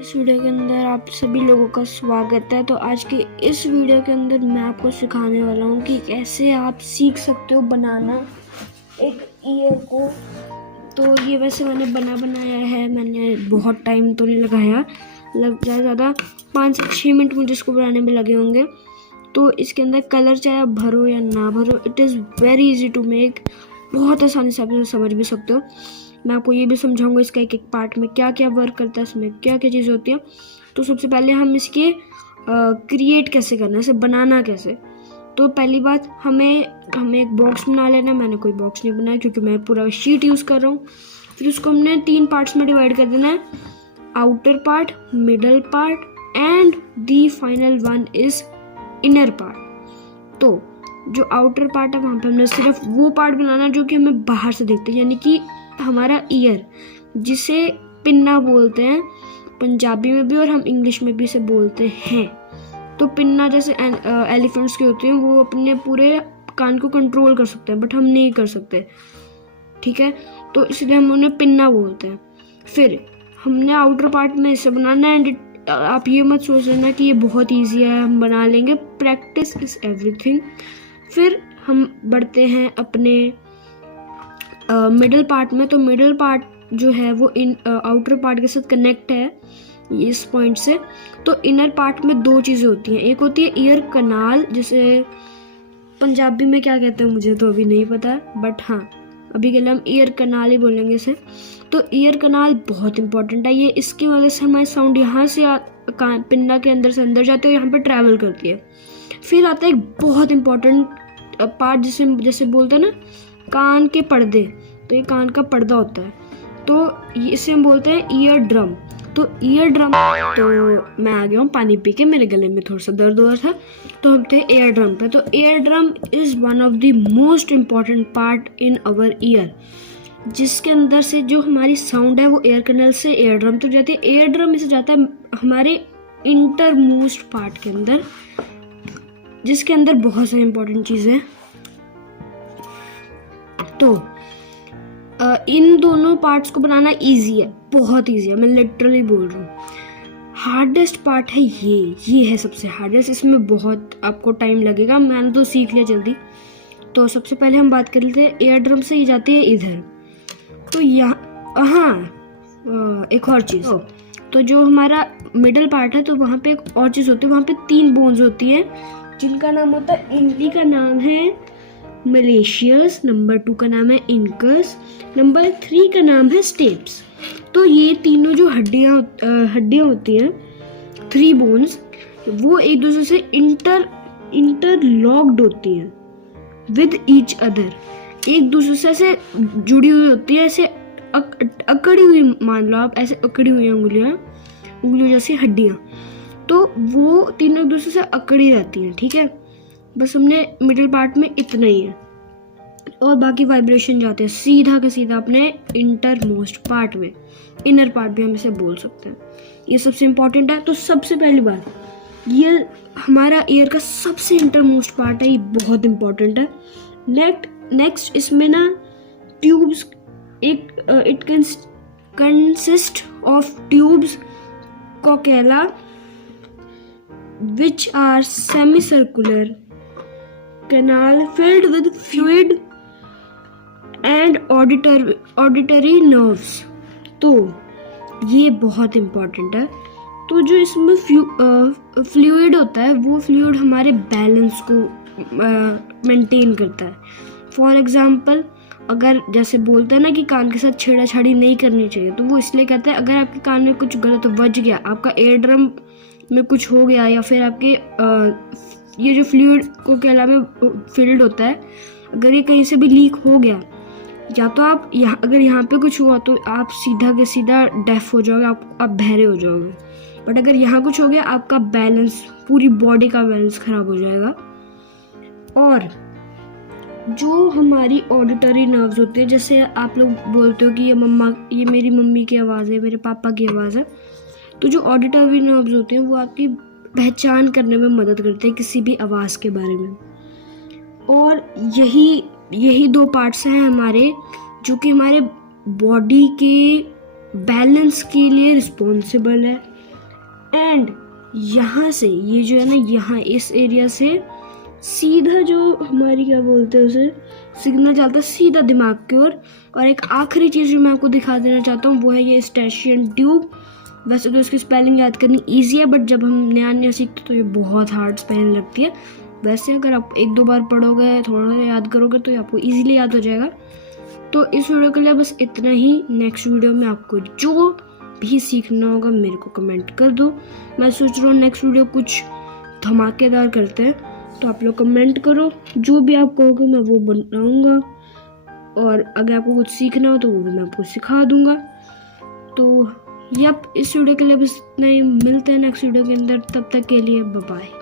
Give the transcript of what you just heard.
इस वीडियो के अंदर आप सभी लोगों का स्वागत है। तो आज के इस वीडियो के अंदर मैं आपको सिखाने वाला हूँ कि कैसे आप सीख सकते हो बनाना एक ईयर को। तो ये वैसे मैंने बनाया है, मैंने बहुत टाइम तो नहीं लगाया, लग जाए ज़्यादा 5 से 6 मिनट मुझे इसको बनाने में लगे होंगे। तो इसके अंदर कलर चाहे आप भरो या ना भरो, it is very easy to make. बहुत आसानी से आप इसे समझ भी सकते हो। मैं आपको ये भी समझाऊंगा इसका एक एक पार्ट में क्या क्या वर्क करता है, इसमें क्या क्या चीज़ें होती हैं। तो सबसे पहले हम इसके क्रिएट कैसे करना है, इसे बनाना कैसे। तो पहली बात हमें एक बॉक्स बना लेना। मैंने कोई बॉक्स नहीं बनाया क्योंकि मैं पूरा शीट यूज़ कर रहा हूँ। फिर उसको हमने 3 पार्ट्स में डिवाइड कर देना है, outer part, middle part and the final one is inner part. तो जो आउटर पार्ट है वहाँ पे हमने सिर्फ वो पार्ट बनाना जो कि हमें बाहर से दिखते हैं, यानी कि हमारा ईयर, जिसे पिन्ना बोलते हैं पंजाबी में भी और हम इंग्लिश में भी इसे बोलते हैं। तो पिन्ना जैसे एलिफेंट्स के होते हैं, वो अपने पूरे कान को कंट्रोल कर सकते हैं, बट हम नहीं कर सकते, ठीक है। तो इसलिए हम उन्हें पिन्ना बोलते हैं। फिर हमने आउटर पार्ट में इसे बनाना है। एंड आप ये मत सोच लेना कि ये बहुत ईजी है, हम बना लेंगे, प्रैक्टिस इज एवरीथिंग। फिर हम बढ़ते हैं अपने मिडल पार्ट में। तो मिडल पार्ट जो है वो इन आउटर पार्ट के साथ कनेक्ट है इस पॉइंट से। तो इनर पार्ट में 2 चीज़ें होती हैं, एक होती है ईयर कनाल, जिसे पंजाबी में क्या कहते हैं मुझे तो अभी नहीं पता, बट हाँ अभी के लिए हम ईयर कनाल ही बोलेंगे इसे। तो ईयर कनाल बहुत इंपॉर्टेंट है, ये इसकी वजह से हमारी साउंड यहाँ से पिन्ना के अंदर से अंदर जाती है और यहाँ पे ट्रैवल करती है। फिर आता है एक बहुत इंपॉर्टेंट पार्ट जिसे जैसे बोलते हैं ना कान के पर्दे। तो ये कान का पर्दा होता है, तो इसे हम बोलते हैं ईयर ड्रम। तो ईयर ड्रम, तो मैं आ गया हूँ पानी पी के, मेरे गले में थोड़ा सा दर्द हो रहा था। तो हम थे एयर ड्रम पे। तो ear drum is one of the most important part in our ear, जिसके अंदर से जो हमारी साउंड है वो एयर कैनल से एयर ड्रम तक जाती है। एयर ड्रम इसे जाता है हमारे इंटर मोस्ट पार्ट के अंदर, जिसके अंदर बहुत सारी इंपॉर्टेंट चीज़ें हैं। तो इन दोनों पार्ट्स को बनाना इजी है, बहुत इजी है, मैं लिटरली बोल रहा हूँ। हार्डेस्ट पार्ट है ये है सबसे हार्डेस्ट, इसमें बहुत आपको टाइम लगेगा, मैंने तो सीख लिया जल्दी। तो सबसे पहले हम बात कर लेते हैं एयर ड्रम से, ये जाती है इधर। तो यहाँ एक और चीज़, तो जो हमारा मिडल पार्ट है तो वहाँ पे एक और चीज़ होती है, वहाँ पे 3 बोन्स होती हैं जिनका नाम होता है, इनकी का नाम है मलेशियस, नंबर 2 का नाम है इनकस, नंबर 3 का नाम है स्टेप्स। तो ये तीनों जो हड्डियाँ होती हैं, 3 बोन्स, वो एक दूसरे से इंटरलॉक्ड होती हैं विद ईच अदर, एक दूसरे से ऐसे जुड़ी हुई होती है, ऐसे अकड़ी हुई, मान लो आप ऐसे अकड़ी हुई उंगलियों जैसी हड्डियाँ। तो वो तीनों एक दूसरे से अकड़ी रहती हैं, ठीक है। बस हमने मिडिल पार्ट में इतना ही है, और बाकी वाइब्रेशन जाते हैं सीधा के सीधा अपने इंटर मोस्ट पार्ट में, इनर पार्ट भी हम इसे बोल सकते हैं। ये सबसे इम्पोर्टेंट है। तो सबसे पहली बात, ये हमारा ईयर का सबसे इंटर मोस्ट पार्ट है, ये बहुत इम्पोर्टेंट है। नेक्स्ट इसमें ना tubes, it consist of tubes cochlea which are semicircular canal filled with fluid and auditory nerves। तो ये बहुत इम्पॉर्टेंट है। तो जो इसमें फ्लूइड होता है, वो फ्लूइड हमारे बैलेंस को मेंटेन करता है। फॉर एग्जांपल, अगर जैसे बोलते हैं ना कि कान के साथ छेड़ाछाड़ी नहीं करनी चाहिए, तो वो इसलिए कहते हैं अगर आपके कान में कुछ गलत बज गया, आपका एयर ड्रम में कुछ हो गया, या फिर आपके ये जो फ्लूइड को केला में फिल्ड होता है, अगर ये कहीं से भी लीक हो गया, या तो आप अगर यहाँ पे कुछ हुआ तो आप सीधा के सीधा डेफ हो जाओगे, आप बहरे हो जाओगे। बट अगर यहाँ कुछ हो गया, आपका बैलेंस, पूरी बॉडी का बैलेंस खराब हो जाएगा। और जो हमारी ऑडिटरी नर्व्स होती है, जैसे आप लोग बोलते हो कि ये मेरी मम्मी की आवाज़ है, मेरे पापा की आवाज़ है, तो जो ऑडिटरी नर्व्स होते हैं वो आपकी पहचान करने में मदद करते हैं किसी भी आवाज़ के बारे में। और यही 2 पार्ट्स हैं हमारे, जो कि हमारे बॉडी के बैलेंस के लिए रिस्पॉन्सिबल है। एंड यहाँ से ये जो है ना, यहाँ इस एरिया से सीधा जो हमारी क्या बोलते हैं उसे, सिग्नल चलता है सीधा दिमाग की ओर। और एक आखिरी चीज़ जो मैं आपको दिखा देना चाहता हूँ वो है ये स्टेशियन ट्यूब। वैसे तो इसकी स्पेलिंग याद करनी ईजी है, बट जब हम नया नया सीखते तो ये बहुत हार्ड स्पेलिंग लगती है। वैसे अगर आप एक दो बार पढ़ोगे, थोड़ा सा याद करोगे तो ये आपको ईजिली याद हो जाएगा। तो इस वीडियो के लिए बस इतना ही। नेक्स्ट वीडियो में आपको जो भी सीखना होगा मेरे को कमेंट कर दो। मैं सोच रहा हूँ नेक्स्ट वीडियो कुछ धमाकेदार करते हैं, तो आप लोग कमेंट करो, जो भी आप कहोगे मैं वो बनाऊँगा। और अगर आपको कुछ सीखना हो तो वो भी मैं आपको सिखा दूँगा। तो इस वीडियो के लिए बस इतना ही। मिलते हैं नेक्स्ट वीडियो के अंदर, तब तक के लिए बाय बाय।